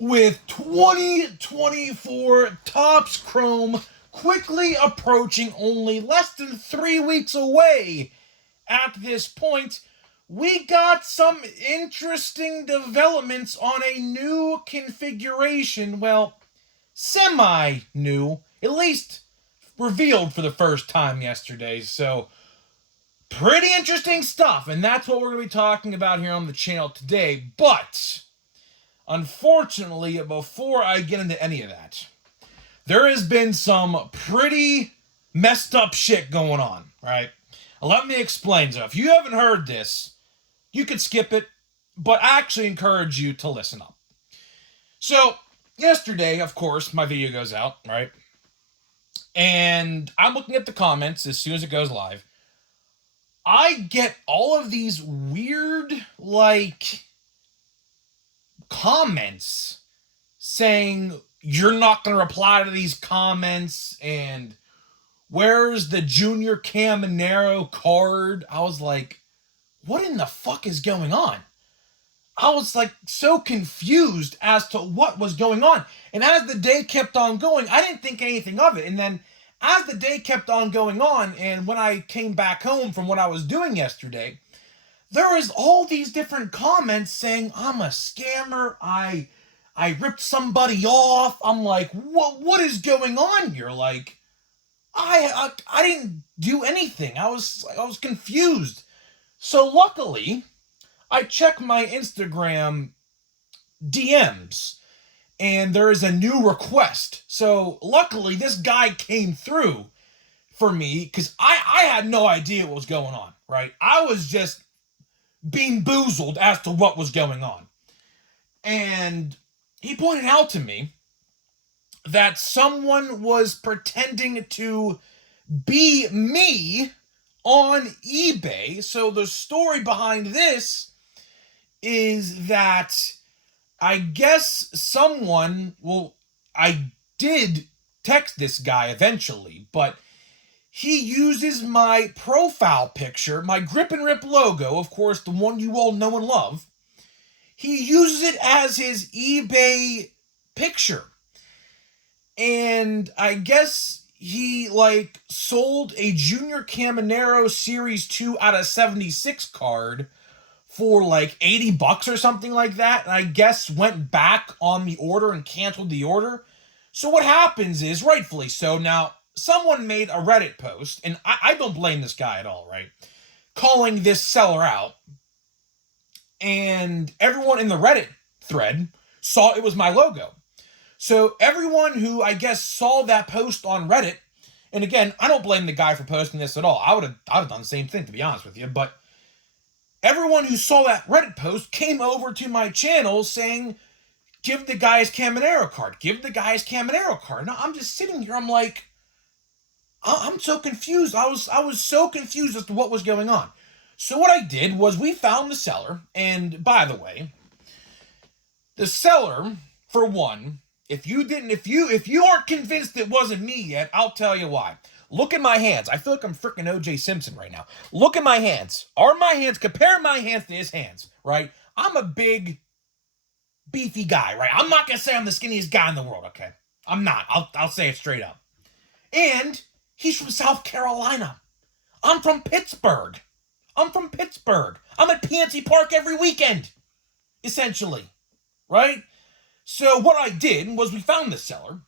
With 2024 Topps Chrome quickly approaching only less than 3 weeks away at this point, we got some interesting developments on a new configuration. Well, semi new, at least revealed for the first time yesterday. So, pretty interesting stuff, and that's what we're going to be talking about here on the channel today. But unfortunately, before I get into any of that, there has been some pretty messed up shit going on, right? Let me explain. So, if you haven't heard this, you could skip it, but I actually encourage you to listen up. So, yesterday, of course, my video goes out, right? And I'm looking at the comments as soon as it goes live. I get all of these weird, comments saying you're not going to reply to these comments and where's the Junior Caminero card? I was like, what in the fuck is going on? I was so confused as to what was going on. And as the day kept on going, I didn't think anything of it. And then as the day kept on going on, and when I came back home from what I was doing yesterday, there was all these different comments saying I'm a scammer. I ripped somebody off. I'm like, what is going on here? I didn't do anything. I was confused. So luckily, I check my Instagram DMs and there is a new request. So luckily this guy came through for me because I had no idea what was going on, right? I was just being boozled as to what was going on. And he pointed out to me that someone was pretending to be me on eBay. So the story behind this is that I guess I did text this guy eventually, but he uses my profile picture, my Grip and Rip logo, of course, the one you all know and love. He uses it as his eBay picture. And I guess he sold a Junior Caminero Series 2 out of 76 card for $80 or something like that, and I guess went back on the order and canceled the order. So what happens is, rightfully so, now someone made a Reddit post, and I don't blame this guy at all, right? Calling this seller out, and everyone in the Reddit thread saw it was my logo. So everyone who I guess saw that post on Reddit, and again, I don't blame the guy for posting this at all. I would have done the same thing, to be honest with you, but everyone who saw that Reddit post came over to my channel saying, give the guy his Caminero card. Give the guy his Caminero card. Now, I'm just sitting here. I'm like, I'm so confused. I was so confused as to what was going on. So what I did was we found the seller. And by the way, the seller, for one, if you aren't convinced it wasn't me yet, I'll tell you why. Look at my hands. I feel like I'm freaking OJ Simpson right now. Look at my hands. Compare my hands to his hands, right? I'm a big, beefy guy, right? I'm not going to say I'm the skinniest guy in the world, okay? I'm not. I'll say it straight up. And he's from South Carolina. I'm from Pittsburgh. I'm at PNC Park every weekend, essentially, right? So what I did was we found the seller.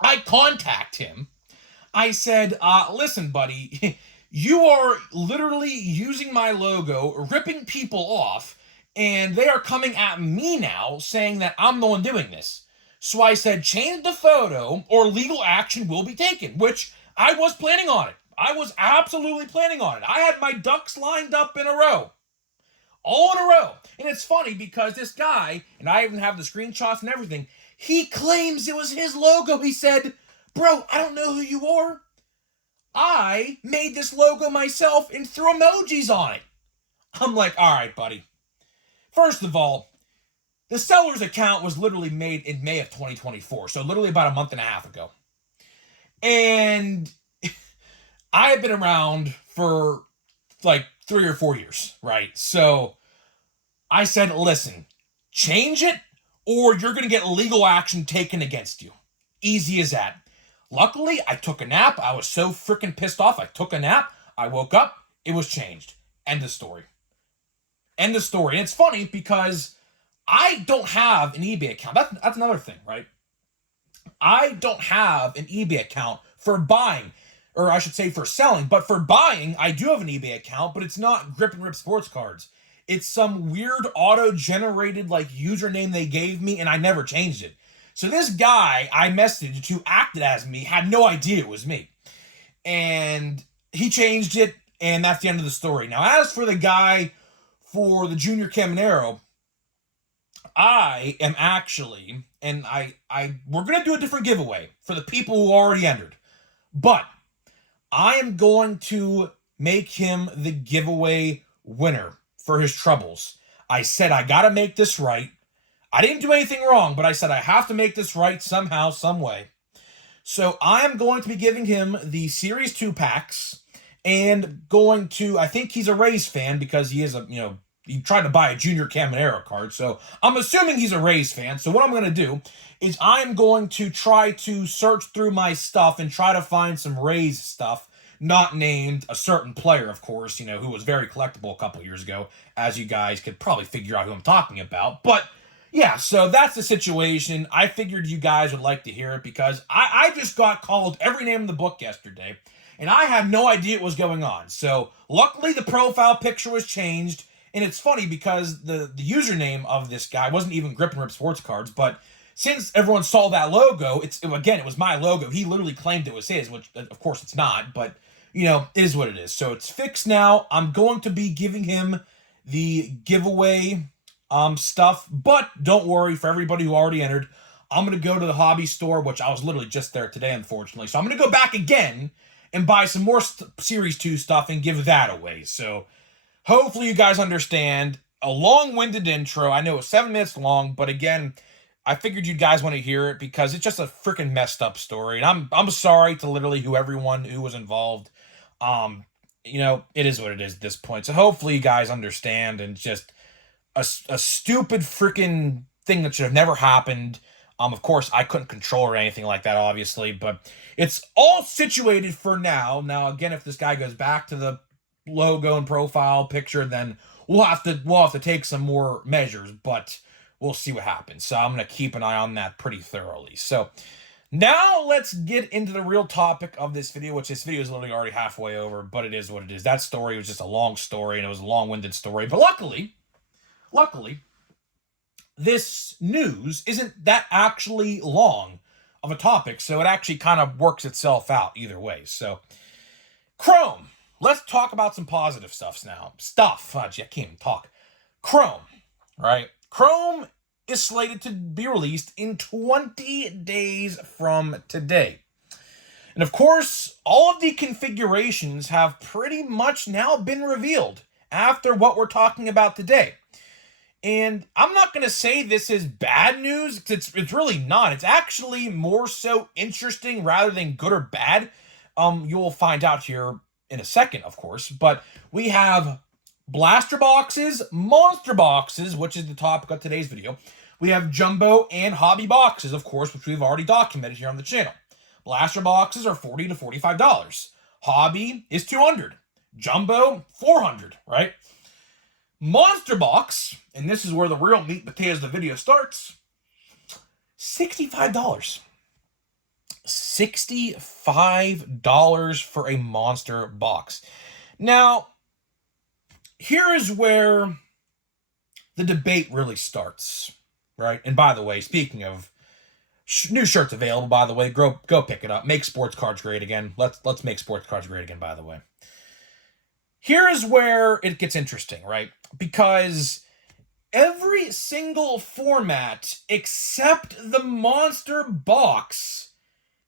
I contact him. I said, listen, buddy, you are literally using my logo, ripping people off, and they are coming at me now saying that I'm the one doing this. So I said, change the photo or legal action will be taken, which I was planning on it. I was absolutely planning on it. I had my ducks lined up in a row. All in a row. And it's funny because this guy, and I even have the screenshots and everything, he claims it was his logo. He said, bro, I don't know who you are. I made this logo myself and threw emojis on it. I'm like, all right, buddy. First of all, the seller's account was literally made in May of 2024, so literally about a month and a half ago. And I have been around for 3 or 4 years, right? So I said, listen, change it or you're going to get legal action taken against you. Easy as that. Luckily, I took a nap. I was so freaking pissed off. I took a nap. I woke up. It was changed. End of story. End of story. And it's funny because I don't have an eBay account. That's another thing, right? I don't have an eBay account for buying, or I should say for selling, but for buying, I do have an eBay account, but it's not Grip and Rip Sports Cards. It's some weird auto-generated like username they gave me, and I never changed it. So this guy I messaged who acted as me had no idea it was me. And he changed it, and that's the end of the story. Now, as for the guy for the Junior Caminero, I am actually, and we're gonna do a different giveaway for the people who already entered, but I am going to make him the giveaway winner for his troubles. I said I gotta make this right. I didn't do anything wrong, but I said I have to make this right somehow, some way. So I am going to be giving him the Series 2 packs, and going to, I think he's a Rays fan because he is he tried to buy a Junior Caminero card, so I'm assuming he's a Rays fan. So what I'm going to do is I'm going to try to search through my stuff and try to find some Rays stuff, not named a certain player, of course, who was very collectible a couple years ago, as you guys could probably figure out who I'm talking about. But yeah, so that's the situation. I figured you guys would like to hear it because I just got called every name in the book yesterday, and I had no idea what was going on. So luckily the profile picture was changed. And it's funny because the username of this guy wasn't even Grip and Rip Sports Cards, but since everyone saw that logo, it was my logo. He literally claimed it was his, which of course it's not, but it is what it is. So it's fixed now. I'm going to be giving him the giveaway stuff, but don't worry, for everybody who already entered, I'm going to go to the hobby store, which I was literally just there today, unfortunately. So I'm going to go back again and buy some more Series 2 stuff and give that away. So hopefully you guys understand. A long-winded intro. I know it was 7 minutes long, but again, I figured you guys want to hear it because it's just a freaking messed up story. And I'm sorry to literally everyone who was involved. It is what it is at this point. So hopefully you guys understand, and just a stupid freaking thing that should have never happened. Of course, I couldn't control or anything like that, obviously, but it's all situated for now. Now, again, if this guy goes back to the logo and profile picture, then we'll have to take some more measures, but we'll see what happens. So I'm going to keep an eye on that pretty thoroughly. So now let's get into the real topic of this video, which this video is literally already halfway over, but it is what it is. That story was just a long story, and it was a long-winded story, but luckily, this news isn't that actually long of a topic, so it actually kind of works itself out either way. So Chrome. Let's talk about some positive stuff now. I can't even talk. Chrome, right? Chrome is slated to be released in 20 days from today. And of course, all of the configurations have pretty much now been revealed after what we're talking about today. And I'm not going to say this is bad news, because it's really not. It's actually more so interesting rather than good or bad. You'll find out here in a second, of course, but we have blaster boxes, monster boxes, which is the topic of today's video. We have jumbo and hobby boxes, of course, which we've already documented here on the channel. Blaster boxes are $40 to $45. Hobby is $200. Jumbo, $400, right? Monster box, and this is where the real meat and potatoes of the video starts, $65. $65 for a monster box. Now, here is where the debate really starts, right? And by the way, speaking of new shirts available, by the way, go pick it up. Make sports cards great again. Let's make sports cards great again, by the way. Here is where it gets interesting, right? Because every single format except the monster box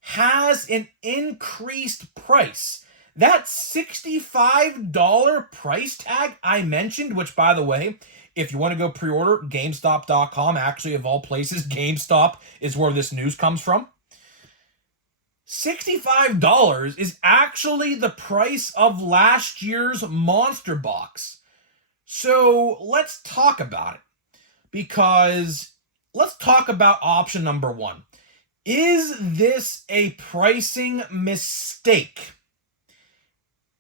has an increased price. That $65 price tag I mentioned, which, by the way, if you want to go pre-order, GameStop.com, actually, of all places, GameStop is where this news comes from. $65 is actually the price of last year's monster box. So let's talk about it. Because let's talk about option number one. Is this a pricing mistake?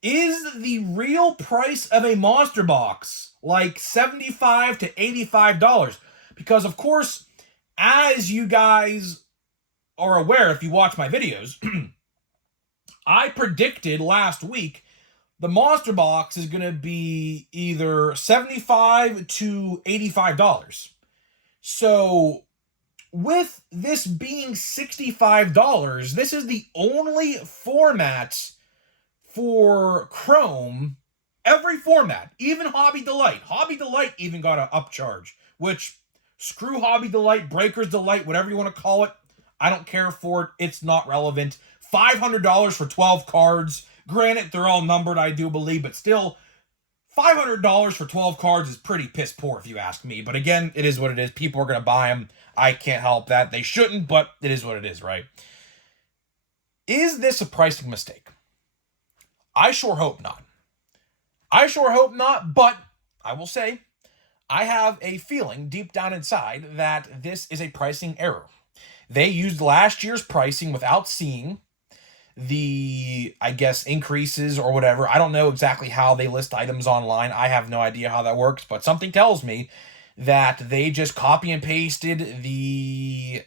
Is the real price of a monster box like $75 to $85? Because, of course, as you guys are aware if you watch my videos, I predicted last week the monster box is going to be either $75 to $85. So, with this being $65, this is the only format for Chrome. Every format, even Hobby Delight. Hobby Delight even got an upcharge, which, screw Hobby Delight, Breaker's Delight, whatever you want to call it. I don't care for it. It's not relevant. $500 for 12 cards. Granted, they're all numbered, I do believe, but still, $500 for 12 cards is pretty piss poor if you ask me. But again, it is what it is. People are going to buy them. I can't help that. They shouldn't, but it is what it is, right? Is this a pricing mistake? I sure hope not. I sure hope not, but I will say I have a feeling deep down inside that this is a pricing error. They used last year's pricing without seeing the, I guess, increases or whatever. I don't know exactly how they list items online. I have no idea how that works, but something tells me that they just copy and pasted the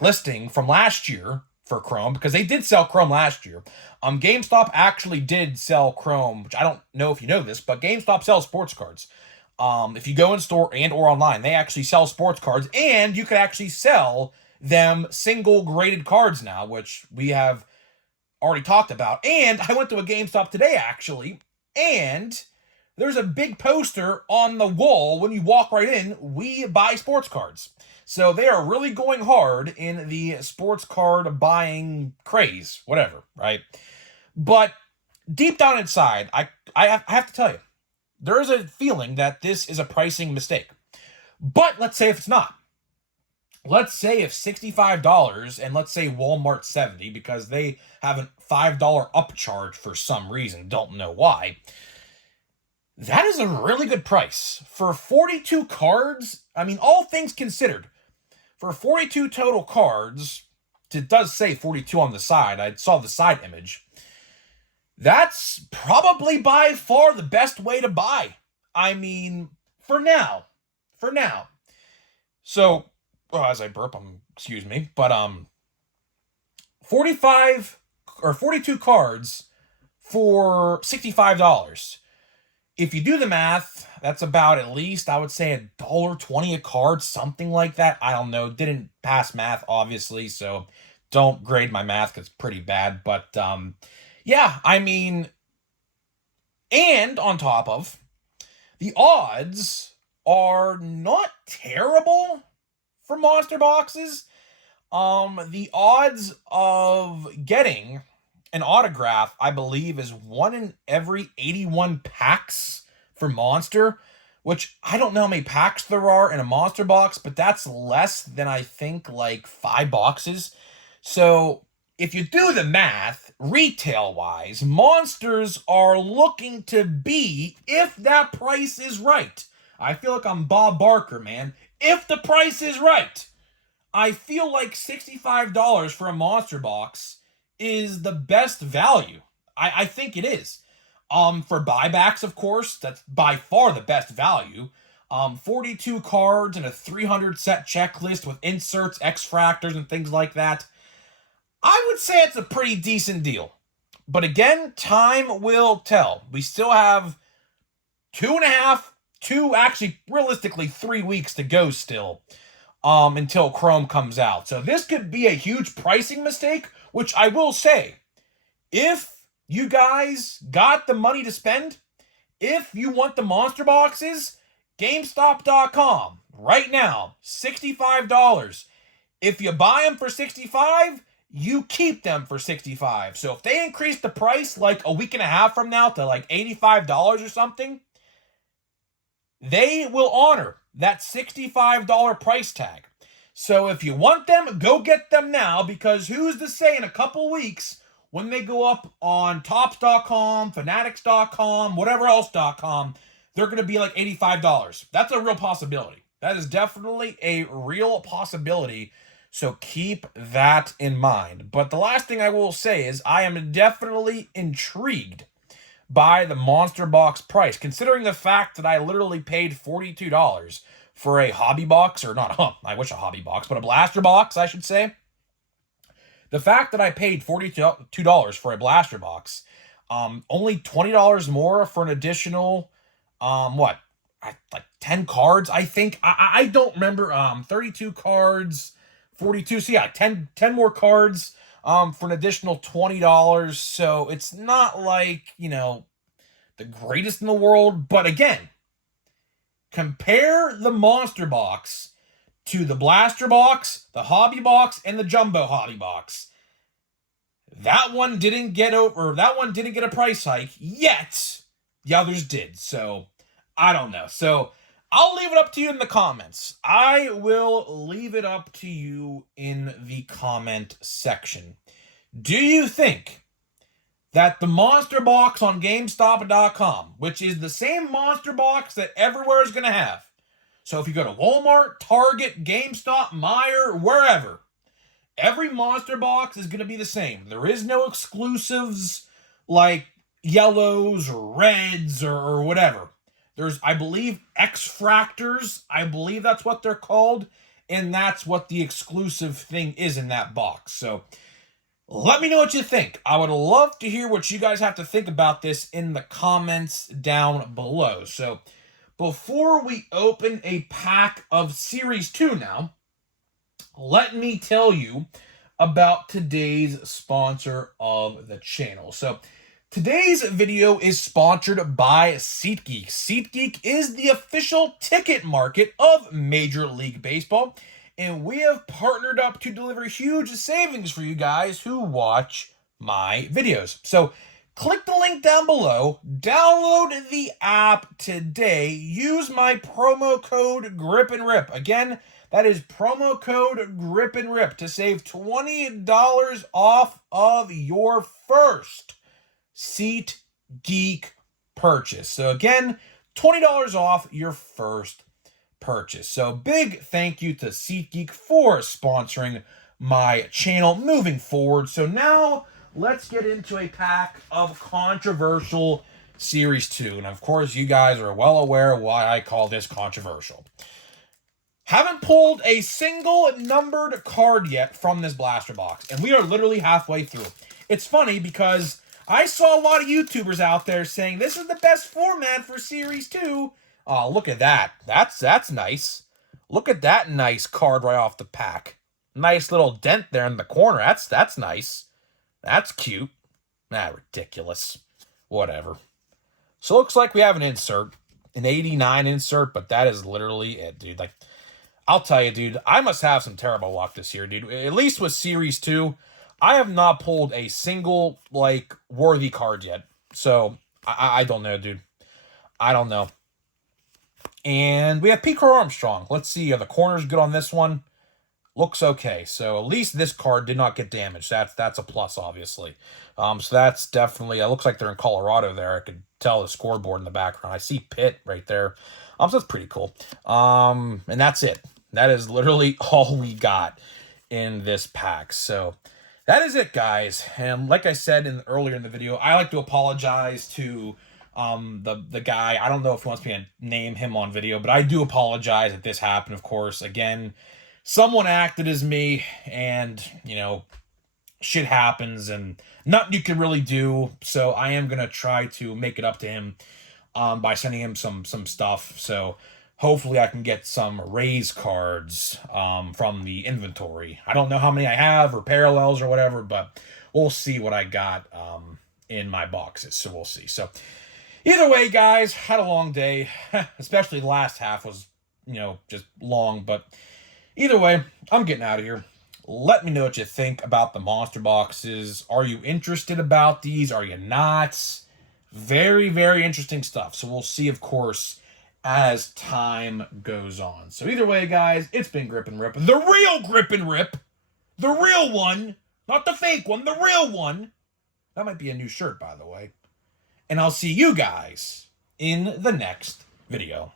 listing from last year for Chrome, because they did sell Chrome last year. GameStop actually did sell Chrome, which I don't know if you know this, but GameStop sells sports cards. If you go in store and or online, they actually sell sports cards, and you can actually sell them single graded cards now, which we have already talked about. And I went to a GameStop today, actually, and there's a big poster on the wall when you walk right in, we buy sports cards. So they are really going hard in the sports card buying craze, whatever, right? But deep down inside, I have to tell you, there is a feeling that this is a pricing mistake. But let's say if it's not. Let's say if $65 and let's say Walmart $70, because they have a $5 upcharge for some reason, don't know why. That is a really good price. For 42 cards, I mean, all things considered, for 42 total cards, it does say 42 on the side. I saw the side image. That's probably by far the best way to buy. I mean, for now. So, as I burp, excuse me, but 45 or 42 cards for $65. If you do the math, that's about at least, I would say, $1.20 a card, something like that. I don't know. Didn't pass math, obviously, so don't grade my math because it's pretty bad. But, yeah, I mean, and on top of, the odds are not terrible for monster boxes. The odds of getting an autograph, I believe, is 1 in every 81 packs for monster, which I don't know how many packs there are in a monster box, but that's less than, I think, like 5 boxes. So if you do the math, retail-wise, monsters are looking to be, if that price is right. I feel like I'm Bob Barker, man. If the price is right, I feel like $65 for a monster box is the best value. I think it is. For buybacks, of course, that's by far the best value. 42 cards and a 300 set checklist with inserts, X-Fractors, and things like that. I would say it's a pretty decent deal. But again, time will tell. We still have 3 weeks to go still, until Chrome comes out. So this could be a huge pricing mistake, which I will say, if you guys got the money to spend, if you want the monster boxes, GameStop.com, right now, $65. If you buy them for $65, you keep them for $65. So if they increase the price like a week and a half from now to like $85 or something, they will honor that $65 price tag. So if you want them, go get them now, because who's to say in a couple weeks when they go up on Topps.com, Fanatics.com, whatever else.com, they're going to be like $85. That's a real possibility. That is definitely a real possibility. So keep that in mind. But the last thing I will say is I am definitely intrigued by the Monster Box price, considering the fact that I literally paid $42 for a hobby box, or not, I wish a hobby box, but a blaster box, I should say. The fact that I paid $42 for a blaster box, only $20 more for an additional, like 10 cards, I think. I don't remember, 32 cards, 42, so yeah, 10 more cards, for an additional $20. So it's not like, the greatest in the world, but again, compare the Monster Box to the Blaster Box, the Hobby Box, and the Jumbo Hobby Box. That one didn't get a price hike, yet the others did. So, I don't know. So, I'll leave it up to you in the comments. I will leave it up to you in the comment section. Do you think that the Monster Box on GameStop.com, which is the same Monster Box that everywhere is going to have, so if you go to Walmart, Target, GameStop, Meijer, wherever, every Monster Box is going to be the same. There is no exclusives like yellows or reds or whatever. There's, I believe, X-Fractors. I believe that's what they're called. And that's what the exclusive thing is in that box. So let me know what you think. I would love to hear what you guys have to think about this in the comments down below. So before we open a pack of Series 2 now, let me tell you about today's sponsor of the channel. So today's video is sponsored by SeatGeek. SeatGeek is the official ticket market of Major League Baseball, and we have partnered up to deliver huge savings for you guys who watch my videos. So click the link down below, download the app today, use my promo code GRIPANDRIP. Again, that is promo code GRIPANDRIP to save $20 off of your first SeatGeek purchase. So again, $20 off your first purchase. So big thank you to SeatGeek for sponsoring my channel moving forward. So now let's get into a pack of controversial Series 2. And of course, you guys are well aware why I call this controversial. Haven't pulled a single numbered card yet from this blaster box, and we are literally halfway through. It's funny because I saw a lot of YouTubers out there saying this is the best format for Series 2. Oh, look at that. That's nice. Look at that nice card right off the pack. Nice little dent there in the corner. That's nice. That's cute. Ridiculous. Whatever. So looks like we have an insert. An 89 insert, but that is literally it, dude. Like, I'll tell you, dude, I must have some terrible luck this year, dude. At least with Series 2, I have not pulled a single, worthy card yet. So, I don't know, dude. I don't know. And we have Pete Armstrong. Let's see. Are the corners good on this one? Looks okay. So, at least this card did not get damaged. That's a plus, obviously. So, that's definitely... It looks like they're in Colorado there. I could tell the scoreboard in the background. I see Pitt right there. So, that's pretty cool. And that's it. That is literally all we got in this pack. So that is it, guys. And like I said earlier in the video, I like to apologize to the guy. I don't know if he wants me to name him on video, but I do apologize that this happened, of course. Again, someone acted as me, and, shit happens, and nothing you can really do. So I am going to try to make it up to him by sending him some stuff. So hopefully I can get some Rays cards from the inventory. I don't know how many I have or parallels or whatever, but we'll see what I got in my boxes. So we'll see. So either way, guys, had a long day. Especially the last half was, just long. But either way, I'm getting out of here. Let me know what you think about the monster boxes. Are you interested about these? Are you not? Very, very interesting stuff. So we'll see, of course, as time goes on. So either way, guys, it's been Grip and Rip. The real Grip and Rip. The real one. Not the fake one. The real one. That might be a new shirt, by the way. And I'll see you guys in the next video.